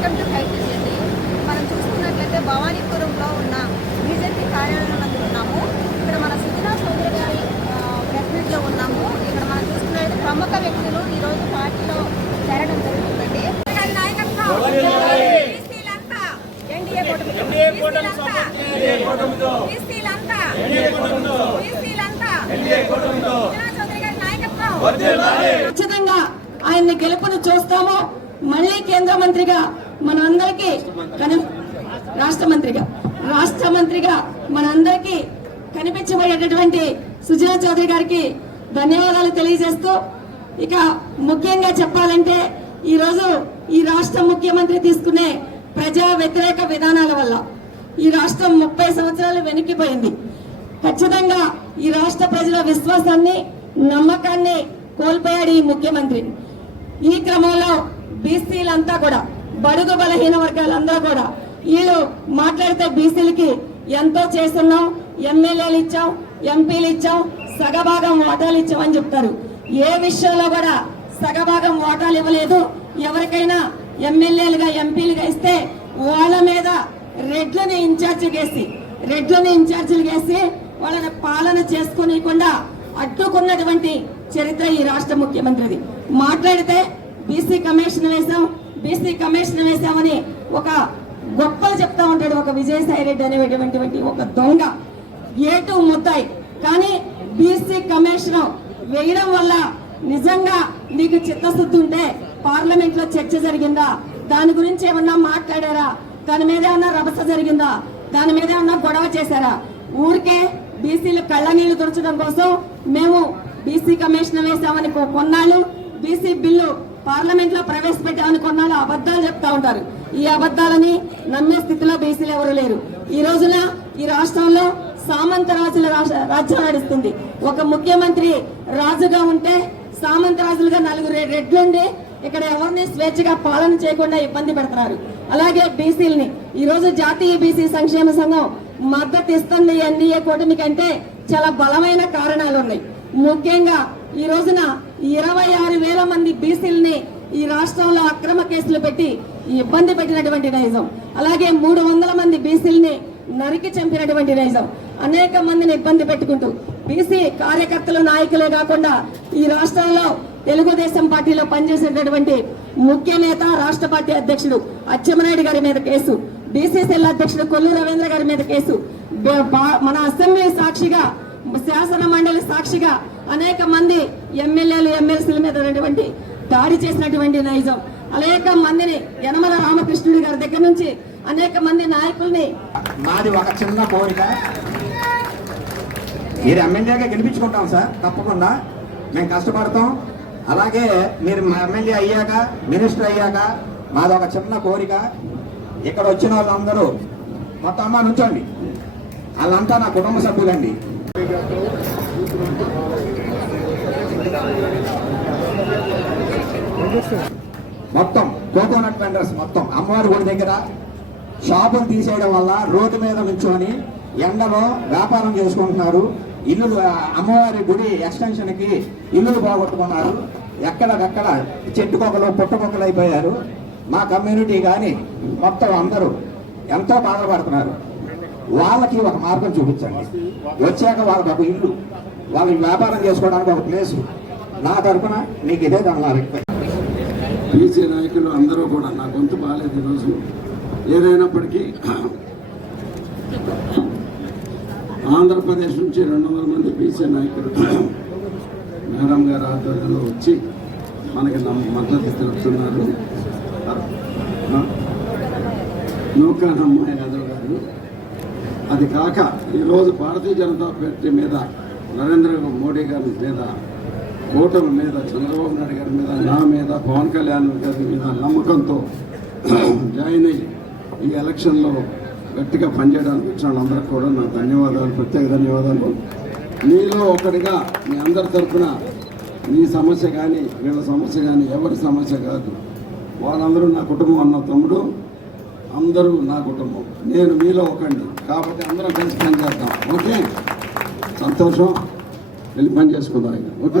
Welcome to అండి మనం చూసుకున్నట్లయితే భవానీపురంలో ఉన్న బీజేపీ కార్యాలయం నందు ఉన్నాము. ఇక్కడ మన సుజనా చౌదరి గారి ప్రెస్ మీట్లో ఉన్నాము. ఇక్కడ మనం చూసుకున్నట్లయితే ప్రముఖ వ్యక్తులు ఈ రోజు పార్టీలో చేరడం జరుగుతుందండి. ఖచ్చితంగా ఆయన్ని గెలుపును చూస్తాము. మళ్ళీ కేంద్ర మంత్రిగా మనందరికీ కని రాష్ట్ర మంత్రిగా రాష్ట్ర మంత్రిగా మనందరికీ కనిపించబడేటటువంటి సుజనా చౌదరి గారికి ధన్యవాదాలు తెలియజేస్తూ ఇక ముఖ్యంగా చెప్పాలంటే ఈరోజు ఈ రాష్ట్ర ముఖ్యమంత్రి తీసుకునే ప్రజా వ్యతిరేక విధానాల వల్ల ఈ రాష్ట్రం ముప్పై సంవత్సరాలు వెనక్కిపోయింది. ఖచ్చితంగా ఈ రాష్ట్ర ప్రజల విశ్వాసాన్ని నమ్మకాన్ని కోల్పోయాడు ఈ ముఖ్యమంత్రి. ఈ క్రమంలో బీసీలంతా కూడా బడుగు బలహీన వర్గాలందరూ కూడా వీళ్ళు మాట్లాడితే బీసీలకి ఎంతో చేస్తున్నాం ఎమ్మెల్యేలు ఇచ్చాం ఎంపీలు ఇచ్చాం సగభాగం ఓటాలు ఇచ్చామని చెప్తారు. ఏ విషయంలో కూడా సగభాగం ఓటాలు ఇవ్వలేదు. ఎవరికైనా ఎమ్మెల్యేలుగా ఎంపీలుగా ఇస్తే వాళ్ళ మీద రెడ్లని ఇన్ఛార్జి వేసి రెడ్లని ఇన్ఛార్జీలు వేసి వాళ్ళని పాలన చేసుకోనీయకుండా అడ్డుకున్నటువంటి చరిత్ర ఈ రాష్ట్ర ముఖ్యమంత్రిది. మాట్లాడితే బీసీ కమిషన్ వేశాం బీసీ కమిషన్ వేశామని ఒక గొప్పలు చెప్తా ఉంటాడు ఒక విజయసాయి రెడ్డి అనేటువంటి ఒక దొంగ. ఏటు ముద్దాయి. కానీ బీసీ కమిషన్ వేయడం వల్ల నిజంగా నీకు చిత్తశుద్ధి ఉంటే పార్లమెంట్లో చర్చ జరిగిందా? దాని గురించి ఏమన్నా మాట్లాడారా? దాని మీద ఏమన్నా రభస జరిగిందా? దాని మీద ఏమన్నా గొడవ చేశారా? ఊరికే బీసీలు కళ్ళ నీళ్ళు తుడచడం కోసం మేము బీసీ కమిషన్ వేసామని కొన్నాళ్ళు బీసీ బిల్లు పార్లమెంట్లో ప్రవేశపెట్టామని కొన్నాళ్ళు అబద్ధాలు చెప్తా ఉంటారు. ఈ అబద్ధాలని నమ్మే స్థితిలో బీసీలు ఎవరు లేరు. ఈ రోజున ఈ రాష్ట్రంలో సామంత రాజుల రాష్ట్ర- రాజ్యం నడుస్తుంది. ఒక ముఖ్యమంత్రి రాజుగా ఉంటే సామంత రాజులుగా నలుగురు రెడ్లుండి ఇక్కడ ఎవరిని స్వేచ్ఛగా పాలన చేయకుండా ఇబ్బంది పెడుతున్నారు అలాగే బీసీలని ఈ రోజు జాతీయ బీసీ సంక్షేమ సంఘం మద్దతు ఇస్తుంది ఎన్డీఏ కూటమి కంటే చాలా బలమైన కారణాలు ఉన్నాయి ముఖ్యంగా ఈ రోజున ఇరవై ఆరు వేల మంది బీసీలని ఈ రాష్ట్రంలో అక్రమ కేసులు పెట్టి ఇబ్బంది పెట్టినటువంటి నైజం అలాగే మూడు వందల మంది బీసీలని నరికి చంపినటువంటి నైజం అనేక మందిని ఇబ్బంది పెట్టుకుంటూ బీసీ కార్యకర్తలు నాయకులే కాకుండా ఈ రాష్ట్రంలో తెలుగుదేశం పార్టీలో పనిచేసేటటువంటి ముఖ్య నేత రాష్ట్ర పార్టీ అధ్యక్షుడు అచ్చెమనాయుడు గారి మీద కేసు బీసీసీఎల్ అధ్యక్షుడు కొల్లు రవీంద్ర గారి మీద కేసు. మన అసెంబ్లీ సాక్షిగా శాసన మండలి సాక్షిగా అనేక మంది ఎమ్మెల్యేలు ఎమ్మెల్సీల మీద ఉన్నటువంటి దాడి చేసినటువంటి నైజం. అనేక మందిని యనమల రామకృష్ణుడి గారి దగ్గర నుంచి అనేక మంది నాయకుల్ని మాది ఒక చిన్న కోరిక. మీరు ఎమ్మెల్యేగా గెలిపించుకుంటాం సార్ తప్పకుండా. మేము కష్టపడతాం. అలాగే మీరు మా ఎమ్మెల్యే అయ్యాక మినిస్టర్ అయ్యాక మాది ఒక చిన్న కోరిక. ఇక్కడ వచ్చిన వాళ్ళందరూ మొత్తం అమ్మ నుంచోండి. వాళ్ళంతా నా కుటుంబ సభ్యులండి. మొత్తం కోకోనట్ వెండర్స్ మొత్తం అమ్మవారి గుడి దగ్గర షాపులు తీసేయడం వల్ల రోడ్డు మీద నుంచొని ఎండలో వ్యాపారం చేసుకుంటున్నారు. ఇల్లు అమ్మవారి గుడి ఎక్స్టెన్షన్కి ఇల్లులు పోగొట్టుకున్నారు. ఎక్కడెక్కడ చెట్టుకొకలు పుట్టకొకలు అయిపోయారు. మా కమ్యూనిటీ కానీ మొత్తం అందరూ ఎంతో బాధపడుతున్నారు. వాళ్ళకి ఒక మార్గం చూపించండి. వచ్చాక వాళ్ళకి ఒక ఇల్లు. వాళ్ళకి వ్యాపారం చేసుకోవడానికి ఒక ప్లేస్ నా తరఫున మీకు ఇదే దాని రిక్వెస్ట్ బీసీ నాయకులు అందరూ కూడా నా గొంతు బాగాలేదు ఈరోజు. ఏదైనప్పటికీ ఆంధ్రప్రదేశ్ నుంచి రెండు వందల మంది బీసీ నాయకులు మేడం గారి ఆధ్వర్యంలో వచ్చి మనకి నమ్మ- మద్దతు తెలుపుతున్నారు. ఆ, నూకానమ్మ యాదవ్ గారు. అది కాక ఈరోజు భారతీయ జనతా పార్టీ మీద నరేంద్ర మోడీ గారి మీద కూటమి మీద చంద్రబాబు నాయుడు గారి మీద నా మీద పవన్ కళ్యాణ్ గారి మీద నమ్మకంతో జాయిన్ అయ్యి ఈ ఎలక్షన్లో గట్టిగా పనిచేయడానికి వచ్చిన వాళ్ళందరికీ కూడా నా ధన్యవాదాలు ప్రత్యేక ధన్యవాదాలు. మీలో ఒకటిగా మీ అందరి తరఫున మీ సమస్య కానీ వీళ్ళ సమస్య కానీ ఎవరి సమస్య కాదు. వాళ్ళందరూ నా కుటుంబం అన్న తమ్ముడు అందరూ నా కుటుంబం. నేను మీలో ఒకండి కాబట్టి అందరం కలిసి పనిచేద్దాం. ఓకే? సంతోషం? వెళ్ళి పని చేసుకుందాం ఓకే?